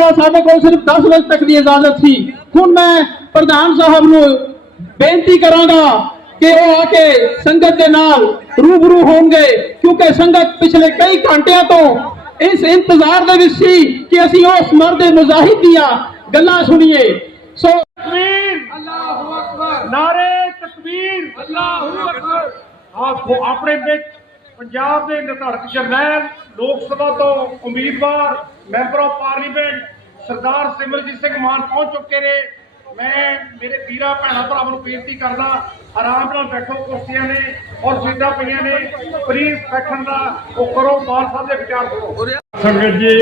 ਗਿਆ ਸਾਡੇ ਕੋਲ ਸਿਰਫ 10 ਵਜੇ ਤੱਕ ਦੀ ਇਜਾਜ਼ਤ ਸੀ। ਹੁਣ ਮੈਂ ਪ੍ਰਧਾਨ ਸਾਹਿਬ ਨੂੰ ਬੇਨਤੀ ਕਰਾਂਗਾ ਕਿ ਉਹ ਆ ਕੇ ਸੰਗਤ ਦੇ ਨਾਲ ਰੂਬਰੂ ਹੋਣਗੇ ਕਿਉਂਕਿ ਸੰਗਤ ਪਿਛਲੇ ਕਈ ਘੰਟਿਆਂ ਤੋਂ ਇਸ ਇੰਤਜ਼ਾਰ ਦੇ ਵਿੱਚ ਸੀ ਕਿ ਅਸੀਂ ਉਸ ਮਰਦ ਮੁਜ਼ਾਹਿਦ ਦੀਆਂ ਗੱਲਾਂ ਸੁਣੀਏ। ਸੋ ਤਕਬੀਰ ਅੱਲਾਹੁ ਅਕਬਰ। ਨਾਰੇ ਤਕਬੀਰ ਅੱਲਾਹੁ ਅਕਬਰ। ਆਪੋ ਆਪਣੇ ਵਿੱਚ ਪੰਜਾਬ ਦੇ ਨਿਰਧਾਰਕ ਜਰਨੈਲ, ਲੋਕ ਸਭਾ ਤੋਂ ਉਮੀਦਵਾਰ, member of parliament, Sardar Simranjit Singh Mann ਪਹੁੰਚ ਚੁੱਕੇ ਨੇ। ਮੈਂ, ਮੇਰੇ ਵੀਰਾਂ, ਭੈਣਾਂ, ਭਰਾਵਾਂ ਨੂੰ ਬੇਨਤੀ ਕਰਦਾ, ਆਰਾਮ ਨਾਲ ਬੈਠੋ, ਕੁਰਸੀਆਂ ਨੇ ਔਰ ਸੀਟਾਂ ਪਈਆਂ ਨੇ। ਪਲੀਜ਼ ਬੈਠਣ ਦਾ ਉਹ ਕਰੋ ਮਾਨ ਸਾਹਿਬ ਦੇ ਵਿਚਾਰ ਕਰੋ। ਸੰਗਤ ਜੀ,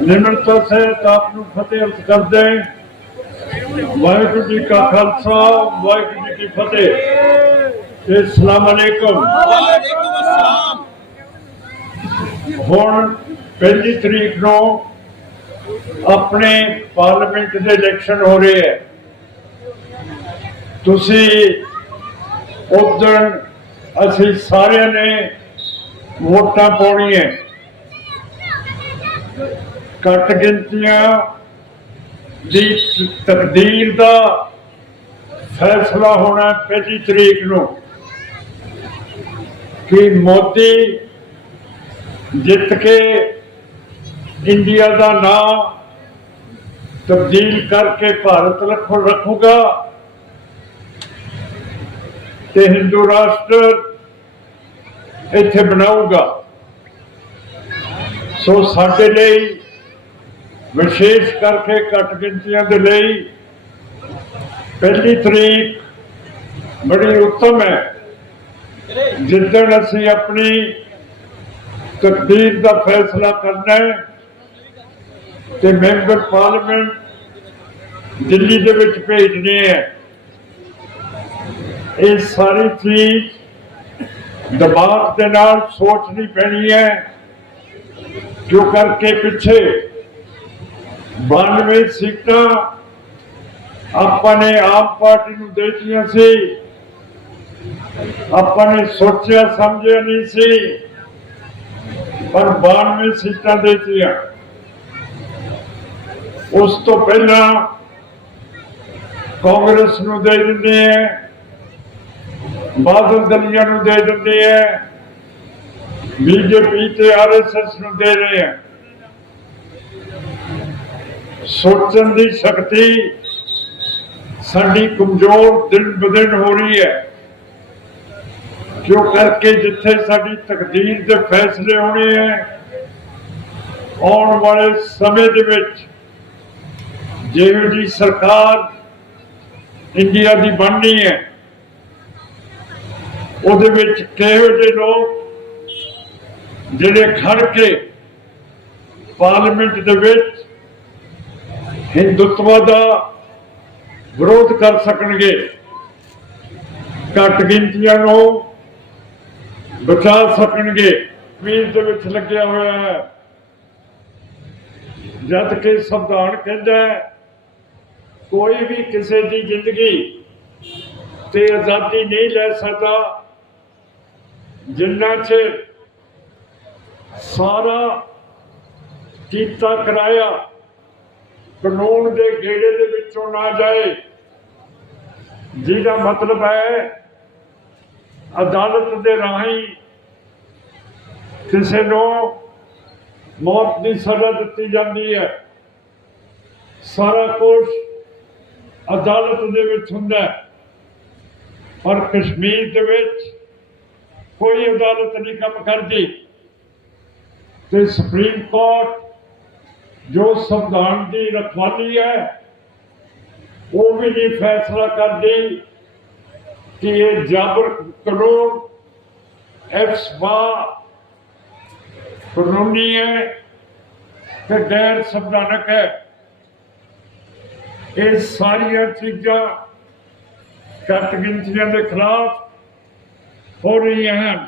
ਨਿਮਰਤਾ ਸਹਿਤ ਆਪ ਨੂੰ ਫਤਿਹ ਅਰਜ਼ ਕਰਦੇ ਵਾਹਿਗੁਰੂ ਜੀ ਕਾ ਖਾਲਸਾ, ਵਾਹਿਗੁਰੂ ਜੀ ਕੀ ਫਤਿਹ। ਅਸਲਾਮ ਅਲੈਕੁਮ। ਹੁਣ ਪਹਿਲੀ ਤਰੀਕ ਨੂੰ ਆਪਣੇ ਪਾਰਲੀਮੈਂਟ ਦੇ ਇਲੈਕਸ਼ਨ ਹੋ ਰਹੇ ਹੈ। ਤੁਸੀਂ ਉਦੋਂ ਅਸੀਂ ਸਾਰਿਆਂ ਨੇ ਵੋਟਾਂ ਪਾਉਣੀਆਂ। ਘੱਟ ਗਿਣਤੀਆਂ ਦੀ ਤਕਦੀਰ ਦਾ ਫੈਸਲਾ ਹੋਣਾ ਪਹਿਲੀ ਤਰੀਕ ਨੂੰ। ਕਿ ਮੋਦੀ ਜਿੱਤ ਕੇ ਇੰਡੀਆ ਦਾ ਨਾਮ ਤਬਦੀਲ ਕਰਕੇ ਭਾਰਤ ਰੱਖੋ ਰੱਖੂਗਾ ਤੇ ਹਿੰਦੂ ਰਾਸ਼ਟਰ ਇੱਥੇ ਬਣਾਊਗਾ। ਸੋ ਸਾਡੇ ਲਈ, ਵਿਸ਼ੇਸ਼ ਕਰਕੇ ਘੱਟ ਗਿਣਤੀਆਂ ਦੇ ਲਈ, ਪਹਿਲੀ ਤਰੀਕ ਬੜੀ ਉੱਤਮ ਹੈ। ਜਿੱਦਣ ਅਸੀਂ ਆਪਣੀ ਤਕਦੀਰ ਦਾ ਫੈਸਲਾ ਕਰਨਾ ਹੈ ਤੇ ਮੈਂਬਰ ਪਾਰਲੀਮੈਂਟ ਦਿੱਲੀ ਦੇ ਵਿੱਚ ਭੇਜਣੇ ਹੈ, ਇਹ ਸਾਰੀ ਚੀਜ਼ ਦਿਮਾਗ ਦੇ ਨਾਲ ਸੋਚਣੀ ਪੈਣੀ ਹੈ। ਜੋ ਕਰਕੇ ਪਿੱਛੇ 92 ਸੀਟਾਂ ਆਪਾਂ ਨੇ ਆਮ ਪਾਰਟੀ ਨੂੰ ਦੇ ਦਿੱਤੀਆਂ ਸੀ ਆਪਾਂ ਨੇ ਸੋਚਿਆ, ਸਮਝਿਆ ਨਹੀਂ ਸੀ, ਪਰ 92 ਸੀਟਾਂ ਦੇ ਦਿੱਤੀਆਂ ਉਸ ਤੋਂ ਪਹਿਲਾਂ ਕਾਂਗਰਸ ਨੂੰ ਦੇ ਦਿੰਦੇ ਹੈ ਬਾਦਲ ਦਲੀਆਂ ਨੂੰ ਦੇ ਦਿੰਦੇ ਹੈ ਬੀਜੇਪੀ ਤੇ ਆਰਐਸਐਸ ਨੂੰ ਦੇ ਰਹੇ ਹੈ ਸੋਚਣ ਦੀ ਸ਼ਕਤੀ ਸਾਡੀ ਕਮਜ਼ੋਰ ਦਿਨ ਬਦਿਨ ਹੋ ਰਹੀ ਹੈ। ਜੋ ਕਰਕੇ ਜਿੱਥੇ ਸਾਡੀ ਤਕਦੀਰ ਦੇ ਫੈਸਲੇ ਹੋਣੇ ਹੈ ਆਉਣ ਵਾਲੇ ਸਮੇਂ ਦੇ ਵਿੱਚ ਜਿਹੋ ਜੀ ਸਰਕਾਰ ਇੰਡੀਆ ਦੀ ਬਣਨੀ ਹੈ, ਉਹਦੇ ਵਿੱਚ ਕਿਹੋ ਜਿਹੇ ਲੋਕ ਜਿਹੜੇ ਖੜ ਕੇ ਪਾਰਲੀਮੈਂਟ ਦੇ ਵਿੱਚ ਹਿੰਦੁੱਤਵਾ ਦਾ ਵਿਰੋਧ ਕਰ ਸਕਣਗੇ, ਘੱਟ ਗਿਣਤੀਆਂ ਨੂੰ ਬਚਾ ਸਕਣਗੇ। ਵੀਰ ਦੇ ਵਿੱਚ ਲੱਗਿਆ ਹੋਇਆ ਹੈ। ਜਦ ਕਿ ਸੰਵਿਧਾਨ ਕਹਿੰਦਾ ਹੈ, ਕੋਈ ਵੀ ਕਿਸੇ ਦੀ ਜ਼ਿੰਦਗੀ ਤੇ ਆਜ਼ਾਦੀ ਨਹੀਂ ਲੈ ਸਕਦਾ ਜਿੰਨਾ ਚਿਰ ਸਾਰਾ ਕੀਤਾ ਕਰਾਇਆ ਕਾਨੂੰਨ ਦੇ ਗੇੜੇ ਦੇ ਵਿੱਚੋਂ ਨਾ ਜਾਏ। ਜਿਹਦਾ ਮਤਲਬ ਹੈ ਅਦਾਲਤ ਦੇ ਰਾਹੀਂ ਕਿਸੇ ਨੂੰ ਮੌਤ ਦੀ ਸਜ਼ਾ ਦਿੱਤੀ ਜਾਂਦੀ ਹੈ। ਸਾਰਾ ਕੁਝ ਅਦਾਲਤ ਦੇ ਵਿੱਚ ਹੁੰਦਾ ਪਰ ਕਸ਼ਮੀਰ ਦੇ ਵਿੱਚ ਕੋਈ ਅਦਾਲਤ ਨਹੀਂ ਕੰਮ ਕਰਦੀ। ਤੇ ਸੁਪਰੀਮ ਕੋਰਟ ਜੋ ਸੰਵਿਧਾਨ ਦੀ ਰਖਵਾਲੀ ਹੈ, ਉਹ ਵੀ ਨਹੀਂ ਫੈਸਲਾ ਕਰਦੀ। ਕਿ ਇਹ ਜਾਬਰ ਕਾਨੂੰਨ ਐਫਸਬਾ ਕਾਨੂੰਨੀ ਹੈ ਤੇ ਗੈਰ ਸੰਵਿਧਾਨਕ ਹੈ। ਇਹ ਸਾਰੀਆਂ ਚੀਜ਼ਾਂ ਘੱਟ ਗਿਣਤੀਆਂ ਦੇ ਖਿਲਾਫ ਹੋ ਰਹੀਆਂ ਹਨ।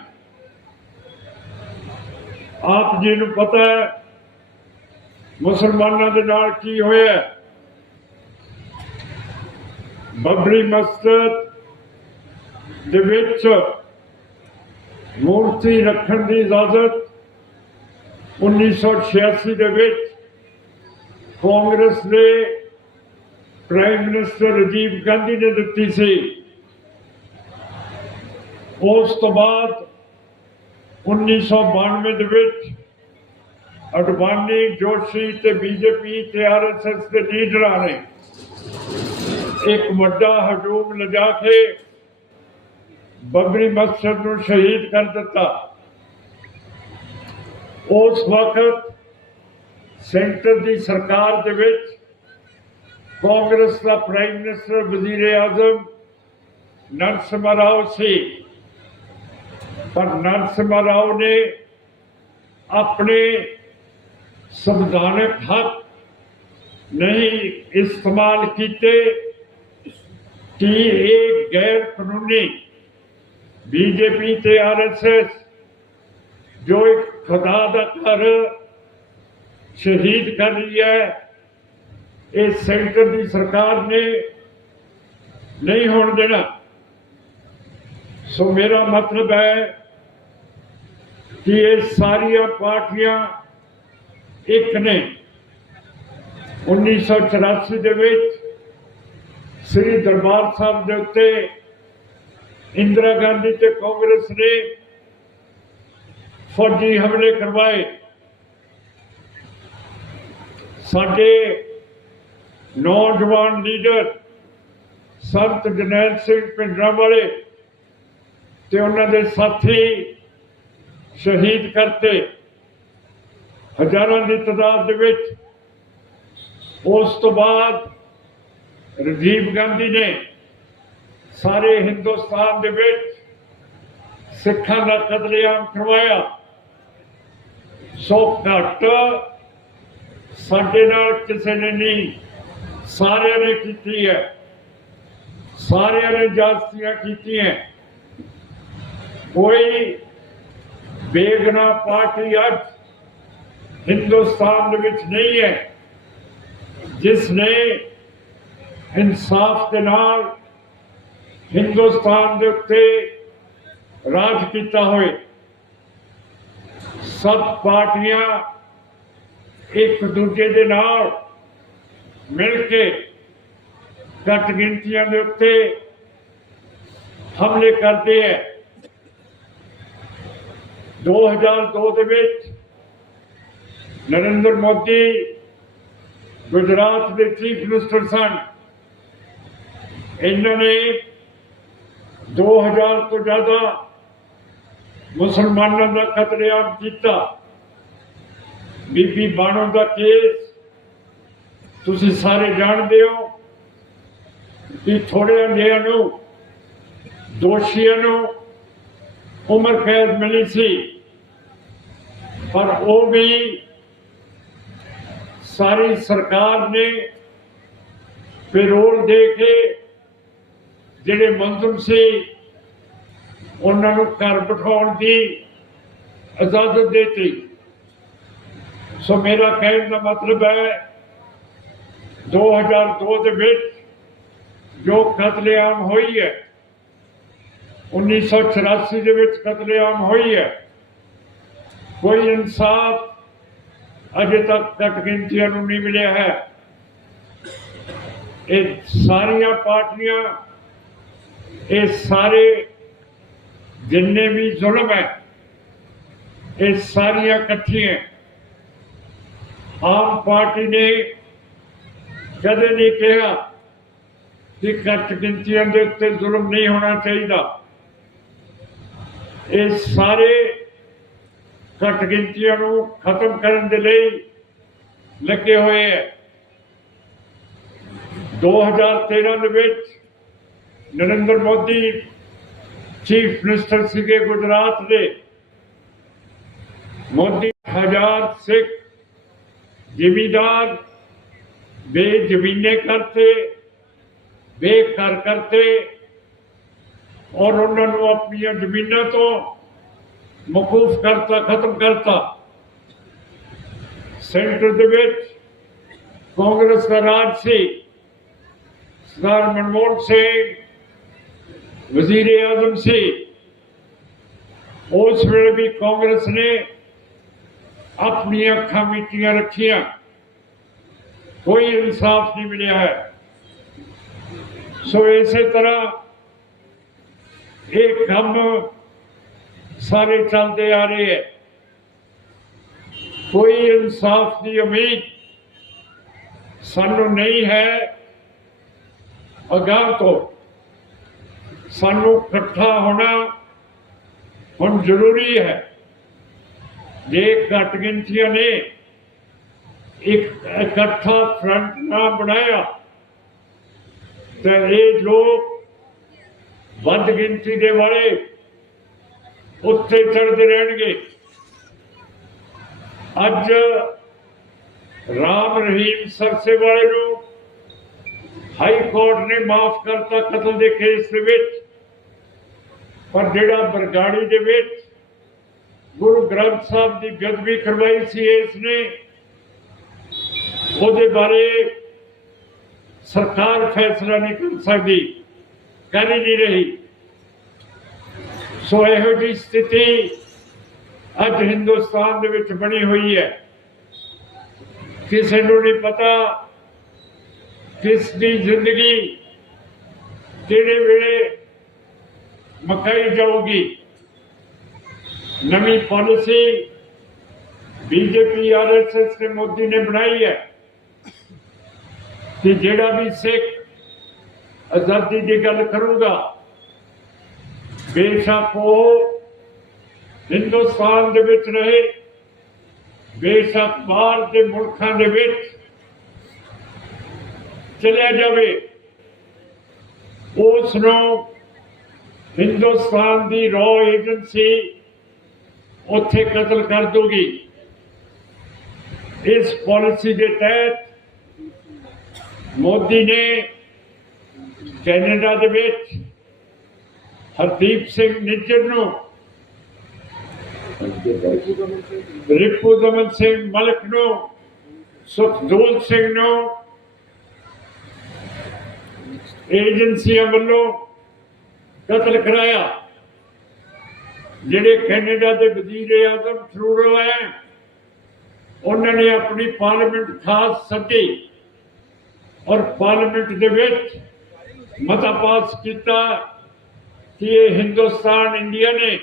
ਆਪ ਜੀ ਨੂੰ ਪਤਾ ਹੈ ਮੁਸਲਮਾਨਾਂ ਦੇ ਨਾਲ ਕੀ ਹੋਇਆ। ਬਬਰੀ ਮਸਜਿਦ ਦੇ ਵਿੱਚ ਮੂਰਤੀ ਰੱਖਣ ਦੀ ਇਜਾਜ਼ਤ 1986 ਦੇ ਵਿੱਚ ਕਾਂਗਰਸ ਦੇ ਪ੍ਰਾਈਮ ਮਿਨਿਸਟਰ ਰਾਜੀਵ ਗਾਂਧੀ ਨੇ ਦਿੱਤੀ ਸੀ। ਉਸ ਤੋਂ ਬਾਅਦ 1992 ਦੇ ਵਿੱਚ ਅਡਵਾਨੀ, ਜੋਸ਼ੀ ਤੇ ਬੀਜੇਪੀ ਤੇ ਆਰਐਸਐਸ ਦੇ ਲੀਡਰਾਂ ਨੇ ਇੱਕ ਵੱਡਾ ਹਜੂਮ ਲਿਜਾ ਕੇ ਬਬਰੀ ਮਸਜਿਦ ਨੂੰ ਸ਼ਹੀਦ ਕਰ ਦਿੱਤਾ। ਉਸ ਵਕਤ ਸੈਂਟਰ ਦੀ ਸਰਕਾਰ ਦੇ ਵਿੱਚ ਕਾਂਗਰਸ ਦਾ ਪ੍ਰਾਈਮ ਮਿਨਿਸਟਰ ਵਜ਼ੀਰ ਆਜ਼ਮ ਨਰਸਿਮਹਾ ਰਾਓ ਸੀ। ਪਰ ਨਰਸਿਮਹਾ ਰਾਓ ਨੇ ਆਪਣੇ ਸੰਵਿਧਾਨਕ ਹੱਕ ਨਹੀਂ ਇਸਤੇਮਾਲ ਕੀਤੇ। ਕਿ ਇਹ ਗੈਰ ਕਾਨੂੰਨੀ ਬੀਜੇਪੀ ਤੇ ਆਰਐਸਐਸ ਜੋ ਇੱਕ ਖੁਦਾ ਦਾ ਘਰ ਸ਼ਹੀਦ ਕਰ ਰਹੀ ਹੈ, ਇਹ ਸੈਂਟਰ ਦੀ ਸਰਕਾਰ ਨੇ ਨਹੀਂ ਹੋਣ ਦੇਣਾ। ਸੋ ਮੇਰਾ ਮਤਲਬ ਹੈ ਕਿ ਇਹ ਸਾਰੀਆਂ ਪਾਰਟੀਆਂ ਇੱਕ ਨੇ। 1984 ਦੇ ਵਿੱਚ ਸ੍ਰੀ ਦਰਬਾਰ ਸਾਹਿਬ ਦੇ ਉੱਤੇ ਇੰਦਰਾ ਗਾਂਧੀ ਤੇ ਕਾਂਗਰਸ ਨੇ ਫੌਜੀ ਹਮਲੇ ਕਰਵਾਏ। ਸਾਡੇ ਨੌਜਵਾਨ ਲੀਡਰ ਸੰਤ ਜਨੈਲ ਸਿੰਘ ਪਿੰਡਰਾਂ ਵਾਲੇ ਤੇ ਉਹਨਾਂ ਦੇ ਸਾਥੀ ਸ਼ਹੀਦ ਕਰਤੇ। ਹਜ਼ਾਰਾਂ ਦੀ ਤਾਦਾਦ ਦੇ ਵਿੱਚ ਉਸ ਤੋਂ ਬਾਅਦ ਰਾਜੀਵ ਗਾਂਧੀ ਨੇ ਸਾਰੇ ਹਿੰਦੁਸਤਾਨ ਦੇ ਵਿੱਚ ਸਿੱਖਾਂ ਦਾ ਕਤਲੇਆਮ ਕਰਵਾਇਆ। ਸੋ ਘੱਟ ਸਾਡੇ ਨਾਲ ਕਿਸੇ ਨੇ ਨਹੀਂ, ਸਾਰਿਆਂ ਨੇ ਕੀਤੀ ਹੈ। ਸਾਰਿਆਂ ਨੇ ਜਾਸਤੀਆਂ ਕੀਤੀਆਂ। ਕੋਈ ਬੇਗਨਾ ਪਾਰਟੀ ਅੱਜ ਹਿੰਦੁਸਤਾਨ ਦੇ ਵਿੱਚ ਨਹੀਂ ਹੈ, ਜਿਸ ਨੇ ਇਨਸਾਫ ਦੇ ਨਾਲ ਹਿੰਦੁਸਤਾਨ ਦੇ ਉੱਤੇ ਰਾਜ ਕੀਤਾ ਹੋਵੇ ਸਭ ਪਾਰਟੀਆਂ ਇੱਕ ਦੂਜੇ ਦੇ ਨਾਲ ਮਿਲ ਕੇ ਘੱਟ ਗਿਣਤੀਆਂ ਦੇ ਉੱਤੇ ਹਮਲੇ ਕਰਦੇ ਹੈ 2002 ਦੇ ਵਿੱਚ ਨਰਿੰਦਰ ਮੋਦੀ ਗੁਜਰਾਤ ਦੇ ਚੀਫ ਮਿਨਿਸਟਰ ਸਨ। ਇਹਨਾਂ ਨੇ 2000 ਤੋਂ ਜ਼ਿਆਦਾ ਮੁਸਲਮਾਨਾਂ ਦਾ ਕਤਲੇਆਮ ਕੀਤਾ। ਬੀਬੀ ਬਾਣੋ ਦਾ ਕੇਸ ਤੁਸੀਂ ਸਾਰੇ ਜਾਣਦੇ ਹੋ ਕਿ ਥੋੜੇ ਅੰਧਿਆਂ ਨੂੰ ਦੋਸ਼ੀਆਂ ਨੂੰ ਉਮਰ ਕੈਦ ਮਿਲੀ ਸੀ। ਪਰ ਉਹ ਵੀ ਸਾਰੀ ਸਰਕਾਰ ਨੇ ਪੈਰੋਲ ਦੇ ਕੇ ਜਿਹੜੇ ਮੁਲਜ਼ਮ ਸੀ, ਉਹਨਾਂ ਨੂੰ ਘਰ ਬਿਠਾਉਣ ਦੀ ਇਜਾਜ਼ਤ ਦਿੱਤੀ। ਸੋ ਮੇਰਾ ਕਹਿਣ ਦਾ ਮਤਲਬ ਹੈ 2002 ਦੇ ਵਿੱਚ ਜੋ ਕਤਲੇਆਮ ਹੋਈ ਹੈ 1984 ਦੇ ਵਿੱਚ ਕਤਲੇਆਮ ਹੋਈ ਹੈ, ਕੋਈ ਇਨਸਾਫ ਅਜੇ ਤੱਕ ਘੱਟ ਗਿਣਤੀਆਂ ਨੂੰ ਨਹੀਂ ਮਿਲਿਆ ਹੈ। ਇਹ ਸਾਰੀਆਂ ਪਾਰਟੀਆਂ ਇਹ ਸਾਰੇ ਜਿੰਨੇ ਵੀ ਜ਼ੁਲਮ ਹੈ, ਇਹ ਸਾਰੀਆਂ ਇਕੱਠੀਆਂ ਆਮ ਪਾਰਟੀ ਨੇ ਕਦੇ ਨਹੀਂ ਕਿਹਾ ਕਿ ਘੱਟ ਗਿਣਤੀਆਂ ਦੇ ਉੱਤੇ ਜ਼ੁਲਮ ਨਹੀਂ ਹੋਣਾ ਚਾਹੀਦਾ। ਇਹ ਸਾਰੇ ਘੱਟ ਗਿਣਤੀਆਂ ਨੂੰ ਖਤਮ ਕਰਨ ਦੇ ਲਈ ਲੱਗੇ ਹੋਏ ਹੈ। 2013 ਦੇ ਵਿੱਚ ਨਰਿੰਦਰ ਮੋਦੀ ਚੀਫ ਮਿਨਿਸਟਰ ਸੀਗੇ ਗੁਜਰਾਤ ਦੇ। ਮੋਦੀ ਹਜ਼ਾਰ ਸਿੱਖ ਜ਼ਿਮੀਦਾਰ ਬੇਜ਼ਮੀਨੇ ਕਰਤੇ, ਬੇਘਰ ਕਰਤੇ ਔਰ ਉਹਨਾਂ ਨੂੰ ਆਪਣੀਆਂ ਜ਼ਮੀਨਾਂ ਤੋਂ ਮਕੂਫ ਕਰਤਾ, ਖਤਮ ਕਰਤਾ। ਸੈਂਟਰ ਦੇ ਵਿੱਚ ਕਾਂਗਰਸ ਦਾ ਰਾਜ ਸੀ। ਸਰਦਾਰ ਮਨਮੋਹਨ ਸਿੰਘ ਵਜ਼ੀਰ ਆਜ਼ਮ ਸੀ। ਉਸ ਵੇਲੇ ਵੀ ਕਾਂਗਰਸ ਨੇ ਆਪਣੀਆਂ ਅੱਖਾਂ ਮੀਟੀਆਂ ਰੱਖੀਆਂ। ਕੋਈ ਇਨਸਾਫ ਨਹੀਂ ਮਿਲਿਆ ਹੈ। ਸੋ ਇਸੇ ਤਰ੍ਹਾਂ ਇਹ ਕੰਮ ਸਾਰੇ ਚੱਲਦੇ ਆ ਰਹੇ ਹੈ। ਕੋਈ ਇਨਸਾਫ ਦੀ ਉਮੀਦ ਸਾਨੂੰ ਨਹੀਂ ਹੈ। ਅਗਾਂਹ ਤੋਂ ਸਾਨੂੰ ਇਕੱਠਾ ਹੋਣਾ ਹੁਣ ਜ਼ਰੂਰੀ ਹੈ। ਜੇ ਘੱਟ ਗਿਣਤੀਆਂ ਨੇ, ਇੱਕ ਇਕੱਠਾ ਫਰੰਟ ਨਾ ਬਣਾਇਆ, ਤਾਂ ਇਹ ਲੋਕ ਵੱਧ ਗਿਣਤੀ ਦੇ ਵਾਲੇ ਉੱਤੇ ਚੜਦੇ ਰਹਿਣਗੇ। ਅੱਜ ਰਾਮ ਰਹੀਮ ਸਰਸੇ ਵਾਲੇ ਨੂੰ ਹਾਈ ਕੋਰਟ ਨੇ ਮਾਫ ਕਰਤਾ ਕਤਲ ਦੇ ਕੇਸ ਦੇ ਵਿੱਚ। ਪਰ ਜਿਹੜਾ ਬਰਗਾੜੀ ਦੇ ਵਿੱਚ ਗੁਰੂ ਗ੍ਰੰਥ ਸਾਹਿਬ ਦੀ ਬੇਅਦਬੀ ਕਰਵਾਈ ਸੀ ਇਸ ਨੇ ਉਹਦੇ ਬਾਰੇ ਸਰਕਾਰ ਫੈਸਲਾ ਨਹੀਂ ਕਰ ਸਕਦੀ, ਕਰ ਹੀ ਨਹੀਂ ਰਹੀ। ਸੋ ਇਹੋ ਜਿਹੀ ਸਥਿਤੀ ਅੱਜ ਹਿੰਦੁਸਤਾਨ ਦੇ ਵਿੱਚ ਬਣੀ ਹੋਈ ਹੈ। ਕਿਸੇ ਨੂੰ ਨਹੀਂ ਪਤਾ ਕਿਸ ਦੀ ਜ਼ਿੰਦਗੀ ਕਿਹੜੇ ਵੇਲੇ ਮਕਾਈ ਜਾਊਗੀ। ਨਵੀਂ ਪਾਲਿਸੀ ਬੀਜੇਪੀ, ਆਰਐਸਐਸ ਤੇ ਮੋਦੀ ਨੇ ਬਣਾਈ ਹੈ। ਕਿ ਜਿਹੜਾ ਵੀ ਸਿੱਖ ਆਜ਼ਾਦੀ ਦੀ ਗੱਲ ਕਰੂਗਾ, ਬੇਸ਼ੱਕ ਉਹ ਹਿੰਦੁਸਤਾਨ ਦੇ ਵਿੱਚ ਰਹੇ, ਬੇਸ਼ੱਕ ਬਾਹਰ ਦੇ ਮੁਲਕਾਂ ਦੇ ਵਿੱਚ ਚਲਿਆ ਜਾਵੇ, ਉਸ ਨੂੰ ਹਿੰਦੁਸਤਾਨ ਦੀ ਰੋ ਏਜੰਸੀ ਉੱਥੇ ਕਤਲ ਕਰ ਦੂਗੀ ਇਸ ਪਾਲਿਸੀ ਦੇ ਤਹਿਤ ਮੋਦੀ ਨੇ ਕੈਨੇਡਾ ਦੇ ਵਿੱਚ ਹਰਦੀਪ ਸਿੰਘ ਨਿੱਜਰ ਨੂੰ ਰਿਪੂ ਦਮਨ ਸਿੰਘ ਮਲਕ ਨੂੰ ਸੁਖਦੂਲ ਸਿੰਘ ਨੂੰ ਏਜੰਸੀਆਂ ਵੱਲੋਂ ਕਤਲ ਕਰਾਇਆ ਜਿਹੜੇ ਕੈਨੇਡਾ ਦੇ ਵਜ਼ੀਰ ਆਜ਼ਮ ਟਰੂਡੋ ਹੈ ਉਹਨਾਂ ਨੇ ਆਪਣੀ ਪਾਰਲੀਮੈਂਟ ਖਾਸ ਸੱਦੀ ਔਰ ਪਾਰਲੀਮੈਂਟ ਦੇ ਵਿੱਚ ਮਤਾ ਪਾਸ ਕੀਤਾ ਕਿ ਇਹ ਹਿੰਦੁਸਤਾਨ, ਇੰਡੀਆ ਨੇ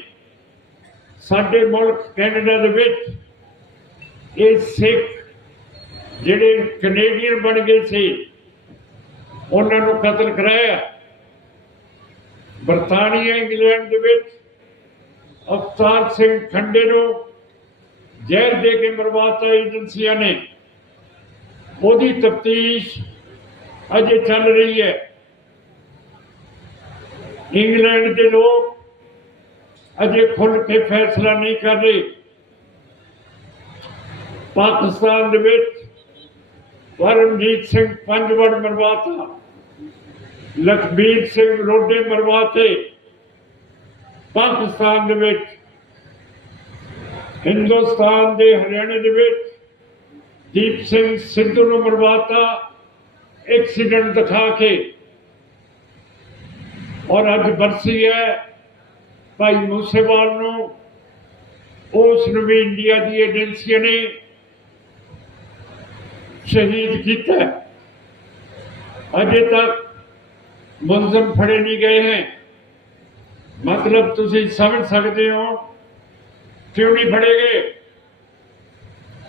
ਸਾਡੇ ਮੁਲਕ ਕੈਨੇਡਾ ਦੇ ਵਿੱਚ ਇਹ ਸਿੱਖ ਜਿਹੜੇ ਕੈਨੇਡੀਅਨ ਬਣ ਗਏ ਸੀ, ਉਹਨਾਂ ਨੂੰ ਕਤਲ ਕਰਾਇਆ। ਬਰਤਾਨੀਆ, ਇੰਗਲੈਂਡ ਦੇ ਵਿੱਚ ਅਵਤਾਰ ਸਿੰਘ ਖੰਡੇ ਨੂੰ ਜ਼ਹਿਰ ਦੇ ਕੇ ਮਰਵਾਤਾ ਏਜੰਸੀਆਂ ਨੇ। ਉਹਦੀ ਤਫਤੀਸ਼ ਅਜੇ ਚੱਲ ਰਹੀ ਹੈ। ਇੰਗਲੈਂਡ ਦੇ ਲੋਕ ਅਜੇ ਖੁੱਲ ਕੇ ਫੈਸਲਾ ਨਹੀਂ ਕਰ ਰਹੇ। ਪਾਕਿਸਤਾਨ ਦੇ ਵਿੱਚ ਵਰਮਜੀਤ ਸਿੰਘ ਪੰਜ ਪੰਜਵੜ ਮਰਵਾਤਾ। ਲਖਬੀਰ ਸਿੰਘ ਰੋਡੇ ਮਰਵਾਤੇ ਪਾਕਿਸਤਾਨ ਦੇ ਵਿੱਚ, ਹਿੰਦੁਸਤਾਨ ਦੇ ਹਰਿਆਣੇ ਦੇ ਵਿੱਚ ਦੀਪ ਸਿੰਘ ਸਿੱਧੂ ਨੂੰ ਮਰਵਾਤਾ, ਐਕਸੀਡੈਂਟ ਦਿਖਾ ਕੇ। ਔਰ ਅੱਜ ਬਰਸੀ ਹੈ ਭਾਈ ਮੂਸੇਵਾਲ ਨੂੰ। ਉਸ ਨੂੰ ਵੀ ਇੰਡੀਆ ਦੀ ਏਜੰਸੀਆਂ ਨੇ ਸ਼ਹੀਦ ਕੀਤਾ। ਅਜੇ ਤੱਕ ਮੁਲਜ਼ਮ ਫੜੇ ਨਹੀਂ ਗਏ ਹੈ ਮਤਲਬ ਤੁਸੀਂ ਸਮਝ ਸਕਦੇ ਹੋ ਕਿਉਂ ਨਹੀਂ ਫੜੇ ਗਏ?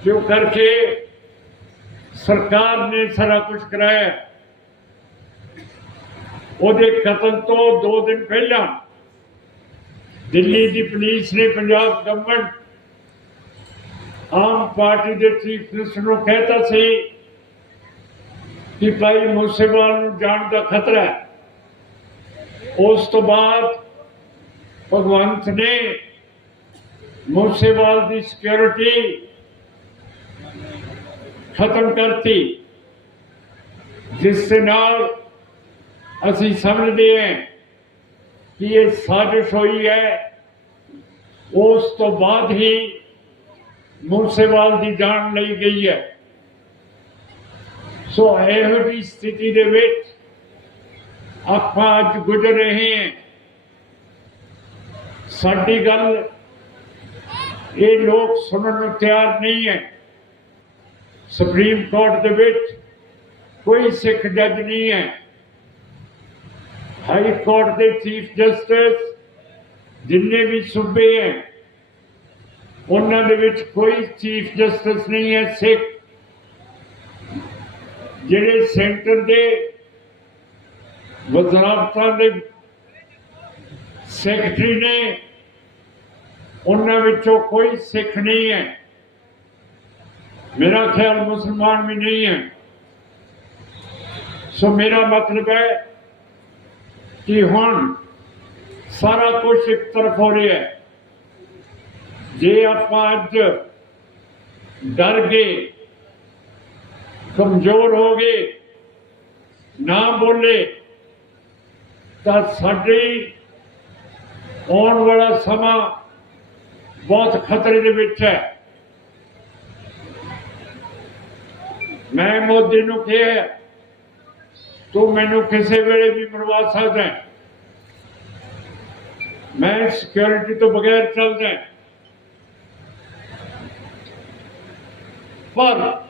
ਕਿਉਂ ਕਰਕੇ ਸਰਕਾਰ ਨੇ ਸਾਰਾ ਕੁਝ ਕਰਾਇਆ? ਉਹਦੇ ਕਤਲ ਤੋਂ 2 ਦਿਨ ਪਹਿਲਾਂ ਦਿੱਲੀ ਦੀ ਪੁਲਿਸ ਨੇ ਪੰਜਾਬ ਗਵਰਨਮੈਂਟ ਆਮ ਪਾਰਟੀ ਦੇ ਚੀਫ ਮਿਨਿਸਟਰ ਨੂੰ ਕਹਿਤਾ ਸੀ ਕਿ ਭਾਈ ਮੂਸੇਵਾਲ ਨੂੰ ਜਾਣ ਦਾ ਖਤਰਾ ਹੈ। ਉਸ ਤੋਂ ਬਾਅਦ ਭਗਵੰਤ ਨੇ ਮੂਸੇਵਾਲ ਦੀ ਸਿਕਿਉਰਿਟੀ ਖਤਮ ਕਰਤੀ, ਜਿਸ ਦੇ ਨਾਲ ਅਸੀਂ ਸਮਝਦੇ ਹਾਂ ਕਿ ਇਹ ਸਾਜ਼ਿਸ਼ ਹੋਈ ਹੈ। ਉਸ ਤੋਂ ਬਾਅਦ ਹੀ ਮੂਸੇਵਾਲ ਦੀ ਜਾਨ ਲਈ ਗਈ ਹੈ। ਸੋ ਇਹੋ ਜਿਹੀ ਸਥਿਤੀ ਦੇ ਵਿੱਚ ਆਪਾਂ ਅੱਜ ਗੁਜ਼ਰ ਰਹੇ ਹਾਂ। ਸਾਡੀ ਗੱਲ ਇਹ ਲੋਕ ਸੁਣਨ ਨੂੰ ਤਿਆਰ ਨਹੀਂ ਹੈ। ਸੁਪਰੀਮ ਕੋਰਟ ਦੇ ਵਿੱਚ ਕੋਈ ਸਿੱਖ ਜੱਜ ਨਹੀਂ ਹੈ। ਹਾਈ ਕੋਰਟ ਦੇ ਚੀਫ ਜਸਟਿਸ ਜਿੰਨੇ ਵੀ ਸੂਬੇ ਹੈ, ਉਹਨਾਂ ਦੇ ਵਿੱਚ ਕੋਈ ਚੀਫ ਜਸਟਿਸ ਨਹੀਂ ਹੈ ਸਿੱਖ। ਜਿਹੜੇ ਸੈਂਟਰ ਦੇ ਵਜ਼ਾਰਤਾਂ ਦੇ ਸੈਕਟਰੀ ਨੇ ਉਹਨਾਂ ਵਿੱਚੋਂ ਕੋਈ ਸਿੱਖ ਨਹੀਂ ਹੈ। ਮੇਰਾ ਖਿਆਲ ਮੁਸਲਮਾਨ ਵੀ ਨਹੀਂ ਹੈ। ਸੋ ਮੇਰਾ ਮਤਲਬ ਹੈ ਕਿ ਹੁਣ ਸਾਰਾ ਕੁਝ ਇੱਕ ਤਰਫ ਹੋ ਰਿਹਾ ਹੈ। ਜੇ ਆਪਾਂ ਅੱਜ ਡਰ ਗਏ, ਕਮਜ਼ੋਰ ਹੋ ਗਏ, ਨਾ ਬੋਲੇ ਤਾਂ ਸਾਡੀ ਆਉਣ ਵਾਲਾ ਸਮਾਂ ਬਹੁਤ ਖਤਰੇ ਦੇ ਵਿੱਚ ਹੈ। ਮੈਂ ਮੋਦੀ ਨੂੰ ਕਿਹਾ, ਤੂੰ ਮੈਨੂੰ ਕਿਸੇ ਵੇਲੇ ਵੀ ਮਰਵਾ ਸਕਦਾ ਮੈਂ ਸਿਕਿਉਰਿਟੀ ਤੋਂ ਬਗੈਰ ਚੱਲਦਾ ਪਰ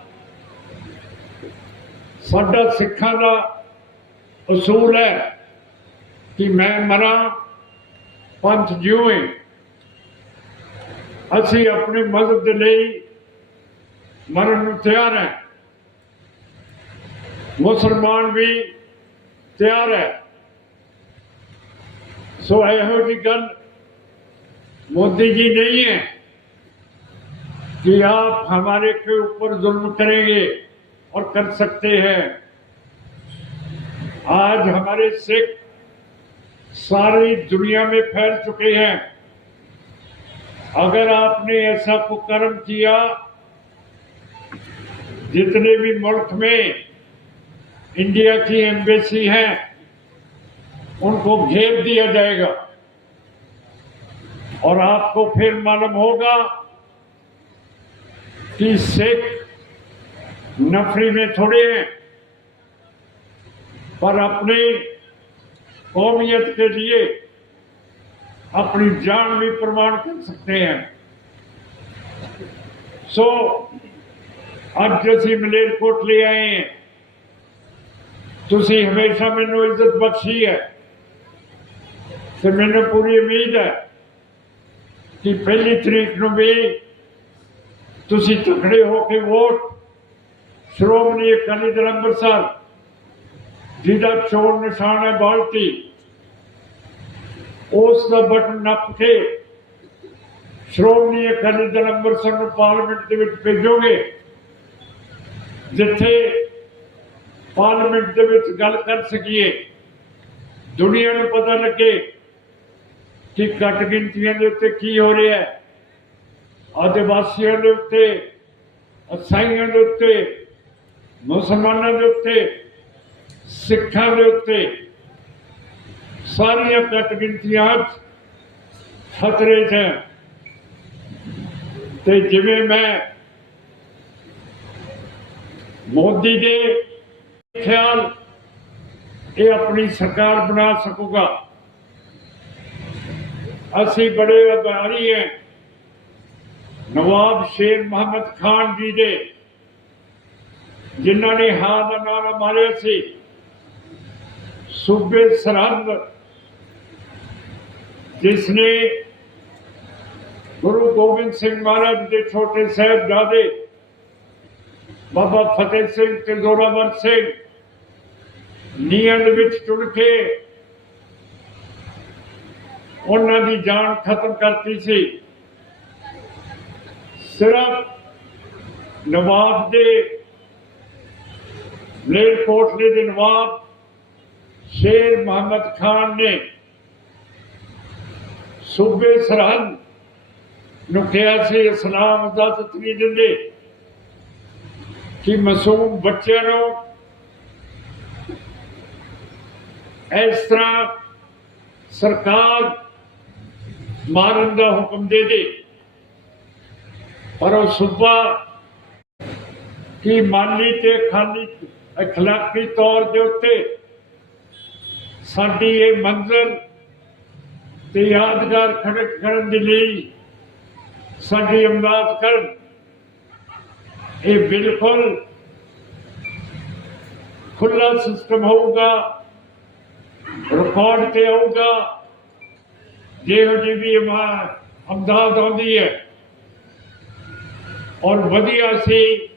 ਸਾਡਾ ਸਿੱਖਾਂ ਦਾ ਅਸੂਲ ਹੈ ਕਿ ਮੈਂ ਮਰਾਂ ਪੰਥ ਜਿਉਏ ਅਸੀਂ ਆਪਣੇ ਮਜ਼ਹਬ ਦੇ ਲਈ ਮਰਨ ਨੂੰ ਤਿਆਰ ਹੈ ਮੁਸਲਮਾਨ ਵੀ ਤਿਆਰ ਹੈ ਸੋ ਇਹੋ ਜਿਹੀ ਗੱਲ मोदी जी नहीं है कि आप हमारे के ऊपर जुल्म करेंगे और कर सकते हैं आज हमारे सिख ساری دنیا میں پھیل چکے ہیں۔ اگر آپ نے ایسا کو کرم کیا، جتنے بھی ملک میں انڈیا کی ایمبیسی ہیں، ان کو گھیر دیا جائے گا۔ اور آپ کو پھر معلوم ہوگا کہ سکھ نفری میں تھوڑے ہیں، پر اپنے कौमियत के लिए अपनी जान भी प्रमाण कर सकते हैं सो ਅੱਜ ਅਸੀਂ ਮਲੇਰਕੋਟ ਲੈ ਆਏ ਹਾਂ ਤੁਸੀਂ ਹਮੇਸ਼ਾ ਮੈਨੂੰ ਇੱਜ਼ਤ ਬਖਸ਼ੀ ਹੈ ਤੇ ਮੈਨੂੰ ਪੂਰੀ ਉਮੀਦ ਹੈ ਕਿ ਪਹਿਲੀ ਤਰੀਕ ਨੂੰ ਵੀ ਤੁਸੀਂ ਤਕੜੇ ਹੋ ਕੇ ਵੋਟ ਸ਼੍ਰੋਮਣੀ ਅਕਾਲੀ ਦਲ ਅੰਮ੍ਰਿਤਸਰ ਜਿਹਦਾ ਚੋਣ ਨਿਸ਼ਾਨ ਹੈ ਬਾਲਟੀ, ਉਸ ਦਾ ਬਟਨ ਨੱਪ ਕੇ ਸ਼੍ਰੋਮਣੀ ਅਕਾਲੀ ਦਲ ਅੰਮ੍ਰਿਤਸਰ ਨੂੰ ਪਾਰਲੀਮੈਂਟ ਦੇ ਵਿੱਚ ਭੇਜੋਗੇ, ਜਿੱਥੇ ਪਾਰਲੀਮੈਂਟ ਦੇ ਵਿੱਚ ਗੱਲ ਕਰ ਸਕੀਏ। ਦੁਨੀਆ ਨੂੰ ਪਤਾ ਲੱਗੇ ਕਿ ਘੱਟ ਗਿਣਤੀਆਂ ਦੇ ਉੱਤੇ ਕੀ ਹੋ ਰਿਹਾ ਹੈ। ਆਦਿਵਾਸੀਆਂ ਦੇ ਉੱਤੇ, ਅਸਾਈਆਂ ਦੇ ਉੱਤੇ, ਮੁਸਲਮਾਨਾਂ ਦੇ ਉੱਤੇ ਸਿੱਖਾਂ ਦੇ ਉੱਤੇ ਸਾਰੀਆਂ ਘੱਟ ਗਿਣਤੀਆਂ ਖਤਰੇ 'ਚ ਤੇ ਜਿਵੇਂ ਮੈਂ ਮੋਦੀ ਦੇ ਖਿਆਲ ਇਹ ਆਪਣੀ ਸਰਕਾਰ ਬਣਾ ਸਕੂਗਾ। ਅਸੀਂ ਬੜੇ ਆਭਾਰੀ ਹਾਂ। ਨਵਾਬ ਸ਼ੇਰ ਮੁਹੰਮਦ ਖਾਨ ਜੀ ਦੇ, ਜਿਨ੍ਹਾਂ ਨੇ ਹਾਂ ਦਾ ਨਾਰਾ ਮਾਰਿਆ ਸੀ। ਸੂਬੇ ਸਰਹੰਦ ਜਿਸ ਨੇ ਗੁਰੂ ਗੋਬਿੰਦ ਸਿੰਘ ਮਹਾਰਾਜ ਦੇ ਛੋਟੇ ਸਾਹਿਬਜ਼ਾਦੇ ਬਾਬਾ ਫਤਿਹ ਸਿੰਘ ਤੇ ਜ਼ੋਰਾਵਰ ਸਿੰਘ ਨੀਹਾਂ ਵਿੱਚ ਟੁੱਟ ਕੇ ਉਹਨਾਂ ਦੀ ਜਾਨ ਖਤਮ ਕਰਤੀ ਸੀ। ਸਿਰਫ ਨਵਾਬ ਦੇ ਲੇਰ ਕੋਟਲੇ ਦੇ ਨਵਾਬ ਸ਼ੇਰ ਮੁਹੰਮਦ ਖਾਨ ਨੇ ਸੂਬੇ ਸਰਹੰਦ ਨੂੰ ਕਿਹਾ ਸੀ ਇਸਲਾਮ ਇਜਾਜ਼ਤ ਨਹੀਂ ਦਿੰਦੇ ਕਿ ਮਾਸੂਮ ਬੱਚਿਆਂ ਨੂੰ ਇਸ ਤਰ੍ਹਾਂ ਸਰਕਾਰ ਮਾਰਨ ਦਾ ਹੁਕਮ ਦੇ ਦੇ ਪਰ ਉਹ ਸੂਬਾ ਕੀ ਮਾਲੀ ਤੇ ਖਾਲੀ اخلاقی ਤੌਰ ਦੇ ਉੱਤੇ ਸਾਡੀ ਇਹ ਮੰਜ਼ਰ ਤੇ ਯਾਦਗਾਰ ਖੜਕ ਕਰਨ ਦੇ ਲਈ ਸਾਡੀ ਇਮਦਾਦ ਕਰਨ। ਇਹ ਬਿਲਕੁਲ ਖੁੱਲਾ ਸਿਸਟਮ ਹੋਊਗਾ ਰਿਕਾਰਡ ਤੇ ਆਊਗਾ। ਜਿਹੋ ਜਿਹੀ ਵੀ ਇਮਾ- ਇਮਦਾਦ ਆਉਂਦੀ ਹੈ। ਔਰ ਵਧੀਆ ਸੀ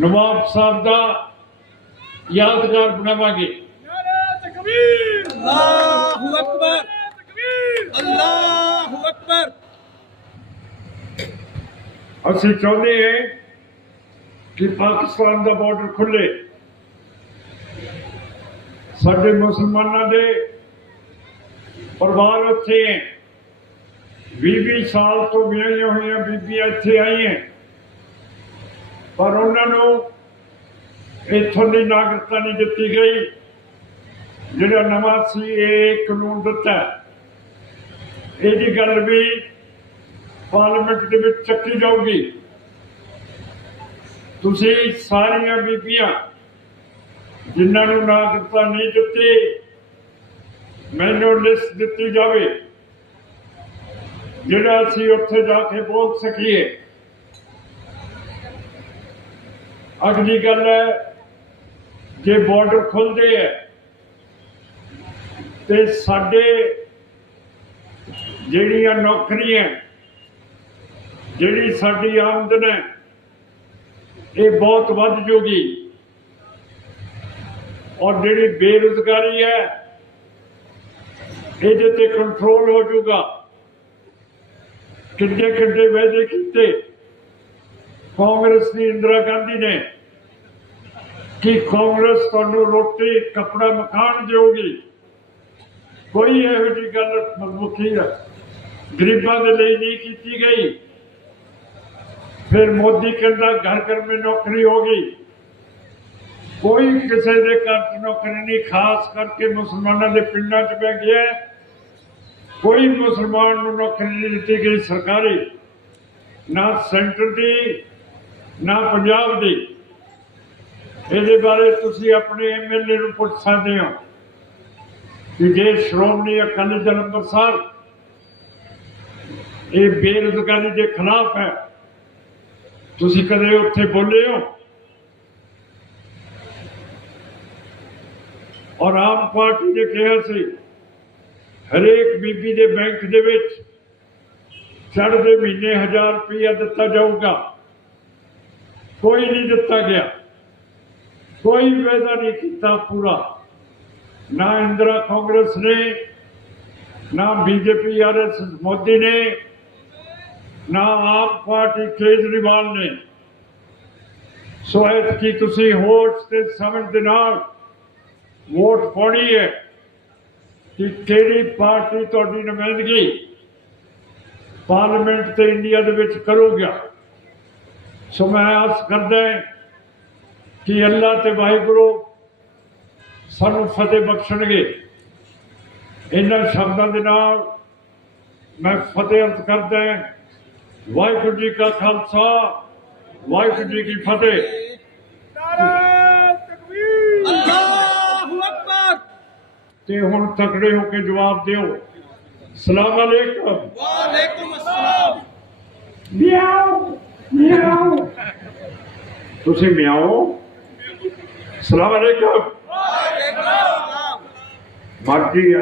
ਨਵਾਬ ਸਾਹਿਬ ਦਾ ਯਾਦਗਾਰ ਬਣਾਵਾਂਗੇ। ਅਸੀਂ ਚਾਹੁੰਦੇ ਹਾਂ ਕਿ ਪਾਕਿਸਤਾਨ ਦਾ ਬਾਰਡਰ ਖੁੱਲੇ ਸਾਡੇ ਮੁਸਲਮਾਨਾਂ ਦੇ ਪਰਿਵਾਰ ਉੱਥੇ ਹੈ। 20 ਸਾਲ ਤੋਂ ਵਿਆਹੀਆਂ ਹੋਈਆਂ ਬੀਬੀਆਂ ਇੱਥੇ ਆਈਆਂ। ਪਰ ਉਹਨਾਂ ਨੂੰ ਇੱਥੋਂ ਦੀ ਨਾਗਰਿਕਤਾ ਨਹੀਂ ਦਿੱਤੀ ਗਈ। ਜਿਹੜਾ ਨਵਾਂ ਸੀ, ਇਹ ਕਾਨੂੰਨ ਦਿੱਤਾ। ਇਹਦੀ ਗੱਲ ਵੀ ਪਾਰਲੀਮੈਂਟ ਦੇ ਵਿੱਚ ਚੱਕੀ ਜਾਊਗੀ। ਤੁਸੀਂ ਸਾਰੀਆਂ ਬੀਬੀਆਂ ਜਿਨ੍ਹਾਂ ਨੂੰ ਨਾਗਰਿਕਤਾ ਨਹੀਂ ਦਿੱਤੀ, ਮੈਨੂੰ ਲਿਸਟ ਦਿੱਤੀ ਜਾਵੇ। ਜਿਹੜਾ ਅਸੀਂ ਉੱਥੇ ਜਾ ਕੇ ਬੋਲ ਸਕੀਏ। ਅਗਲੀ ਗੱਲ ਹੈ, ਜੇ ਬਾਰਡਰ ਖੁੱਲਦੇ ਹੈ ਤੇ ਸਾਡੇ ਜਿਹੜੀਆਂ ਨੌਕਰੀਆਂ, ਜਿਹੜੀ ਸਾਡੀ ਆਮਦਨ ਹੈ, ਇਹ ਬਹੁਤ ਵੱਧ ਜੂਗੀ। ਔਰ ਜਿਹੜੀ ਬੇਰੁਜ਼ਗਾਰੀ ਹੈ, ਇਹਦੇ ਤੇ ਕੰਟਰੋਲ ਹੋ ਜਾਊਗਾ ਕਿੰਨੇ ਕਿੰਨੇ ਵਾਅਦੇ ਕੀਤੇ। ਕਾਂਗਰਸ ਦੀ ਇੰਦਰਾ ਗਾਂਧੀ ਨੇ ਕਿ ਕਾਂਗਰਸ ਤੁਹਾਨੂੰ ਰੋਟੀ, ਕੱਪੜਾ ਮਕਾਨ ਦੇਊਗੀ। ਕੋਈ ਇਹੋ ਜਿਹੀ ਗੱਲ ਮੁੱਖੀ ਹੈ ਗਰੀਬਾਂ ਦੇ ਲਈ ਨਹੀਂ ਕੀਤੀ ਗਈ। ਫਿਰ ਮੋਦੀ ਕਹਿੰਦਾ, ਘਰ ਘਰ ਮੇਂ ਨੌਕਰੀ ਗਈ। ਕੋਈ ਕਿਸੇ ਦੇ ਘਰ 'ਚ ਨੌਕਰੀ ਨਹੀਂ, ਖਾਸ ਕਰਕੇ ਮੁਸਲਮਾਨਾਂ ਦੇ ਪਿੰਡਾਂ 'ਚ ਬੈ ਗਿਆ। ਕੋਈ ਮੁਸਲਮਾਨ ਨੂੰ ਨੌਕਰੀ ਨਹੀਂ ਦਿੱਤੀ ਗਈ ਸਰਕਾਰੀ। ਨਾ ਸੈਂਟਰ ਦੀ, ਨਾ ਪੰਜਾਬ ਦੀ। ਇਹਦੇ ਬਾਰੇ ਤੁਸੀਂ ਆਪਣੇ ਐਮਐਲਏ ਨੂੰ ਪੁੱਛ ਸਕਦੇ ਹੋ। ਕਿ ਜੇ ਸ਼੍ਰੋਮਣੀ ਅਕਾਲੀ ਦਲ ਅੰਮ੍ਰਿਤਸਰ ਇਹ ਬੇਰੁਜ਼ਗਾਰੀ ਦੇ ਖਿਲਾਫ ਹੈ, ਤੁਸੀਂ ਕਦੇ ਉੱਥੇ ਬੋਲੇ ਹੋ? ਔਰ ਆਮ ਪਾਰਟੀ ਨੇ ਕਿਹਾ ਸੀ, ਹਰੇਕ ਬੀਬੀ ਦੇ ਬੈਂਕ ਦੇ ਵਿੱਚ ਚੜ੍ਹਦੇ ਮਹੀਨੇ 1000 ਰੁਪਇਆ ਦਿੱਤਾ ਜਾਊਗਾ। ਕੋਈ ਨਹੀਂ ਦਿੱਤਾ ਗਿਆ। ਕੋਈ ਵਾਅਦਾ ਨਹੀਂ ਕੀਤਾ ਪੂਰਾ। ਨਾ ਇੰਦਰਾ ਕਾਂਗਰਸ ਨੇ, ਨਾ ਬੀਜੇਪੀ, ਆਰਐਸ, ਮੋਦੀ ਨੇ, ਨਾ ਆਮ ਪਾਰਟੀ ਕੇਜਰੀਵਾਲ ਨੇ। ਸੋ ਕੀ ਤੁਸੀਂ ਹੋਟ ਤੇ ਸਮਝ ਦੇ ਨਾਲ ਵੋਟ ਪਾਉਣੀ ਹੈ ਕਿ ਕਿਹੜੀ ਪਾਰਟੀ ਤੁਹਾਡੀ ਨੁਮਾਇੰਦਗੀ ਪਾਰਲੀਮੈਂਟ ਤੇ ਇੰਡੀਆ ਦੇ ਵਿੱਚ ਕਰੂਗਾ? ਸੋ ਮੈਂ ਆਸ ਕਰਦਾ ਕਿ ਅੱਲਾ ਤੇ ਵਾਹਿਗੁਰੂ ਸਾਨੂੰ ਫਤਿਹ ਬਖਸ਼ਣਗੇ। ਇਹਨਾਂ ਸ਼ਬਦਾਂ ਦੇ ਨਾਲ ਮੈਂ ਫਤਿਹ ਅਰਜ਼ ਕਰਦਾ ਵਾਹਿਗੁਰੂ ਜੀ ਕਾ ਖਾਲਸਾ ਵਾਹਿਗੁਰੂ ਜੀ ਕੀ ਫਤਿਹ। ਤੇ ਹੁਣ ਤਕੜੇ ਹੋ ਕੇ ਜਵਾਬ ਦਿਓ। ਸਲਾਮ ਅਲੈਕਮ। ਵਾਲੇਕਮ ਅਸਲਾਮ ਮਿਆਓ ਮਿਆਓ। ਤੁਸੀਂ ਮਿਆਓ? ਸਲਾਮ ਅਲੈਕਮ। What we